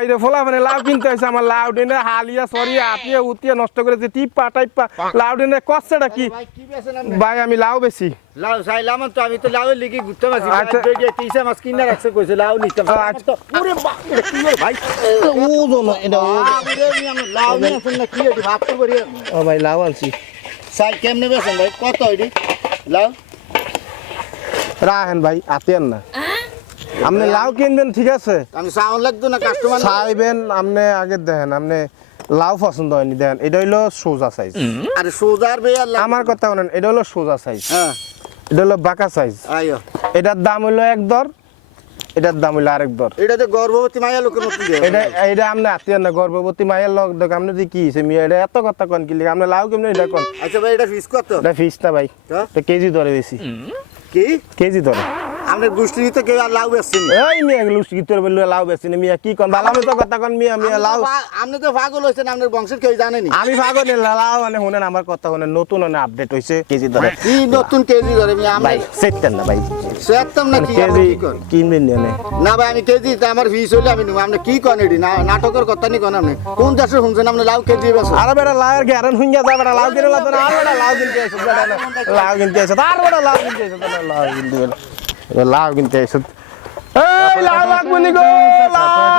বাইরে ফলা মানে লাউ কিনতে হয়েছে আমার লাউ ডেনে হালিয়া সরিয়া আটিয়ে উতিয়ে নষ্ট করেছে টিপ্পা টাইপ্পা। লাউ ডেনে কষ্টেটা কি? ভাই কি বেছেন আপনি ভাই আমি লাউ বেশি লাউ চাইলাম তো আমি তো লাউ লিখি ঘুরতে পারছি। আচ্ছা। তিসা মাছ কিনে রাখছে কইছে লাউ নিতাম। আচ্ছা। ওরে বাপ এটা কি হলো? ভাই। ওজন এটা বাপরে, আমি আমার লাউ নিয়ে আসেন না কি ভাবতে পারি ও ভাই লাউ আনছি। সাই কেমনে বেছেন ভাই? কত এটি লাউ? রাহেন ভাই আতেন না। আপনি লাউ কিনবেন ঠিক আছে? আমি সাউন্ড লাগতো না কাস্টমার চাইবেন আপনি আগে দেখেন আপনি লাউ পছন্দ হয়নি দেখেন এটা হইল সোজা সাইজ আরে সোজার আমার কথা বলেন এটা হলো সোজা সাইজ হ্যাঁ। এটা হলো বাঁকা সাইজ এটার দাম হইল এক দর এটার দাম হইল আরেক দর। এটা তো গর্ভবতী মায়ের লোকের মতো এটা এটা আপনি আত্মীয় না গর্ভবতী মায়ের লোক দেখ আপনি যে কি হয়েছে মিয়া এটা এত কথা কন কি আপনি লাউ কেমনি এটা কন? আচ্ছা ভাই এটা ফিস কত? এটা ফিস না ভাই তো? কেজি ধরে বেশি কি? কেজি ধরে আপনার গোষ্ঠীতে কেউ লাউ বেচছেন এই মিয়া কি তোর বলল লাউ বেশি না মিয়া কি কন? ভালো আমি তো কথা কন মিয়া মিয়া লাউ। আপনি তো পাগল হয়েছেন আপনার বংশের কেউ জানেনি আমি নে লাউ মানে শুনেন আমার কথা শুনেন নতুন মানে আপডেট হয়েছে কেজি ধরে। কি নতুন কেজি ধরে আমি ভাই আমি সেটতেন না ভাই। সেরতাম না কি কেজি কি করেন কিনবেন নে। না ভাই আমি কেজি তা আমার ফিস হইলে আমি আপনি কি করেন এটি? না নাটকের কথা নি কোন আপনি? কোন দেশে শুনছেন আপনি লাউ কেজি বেছেন আরে বেটা লাউয়ের গ্যারান হুইয়া যা বেটা লাউ কিনে লাভ না আর বেটা লাউ কিনতে এসে লাউ কিনতে এসে আর বেটা লাউ কিনতে এসে লাউ কিনতে বেটা লাউ কিনতে এসে এই লাউ লাগবে নি গো লাউ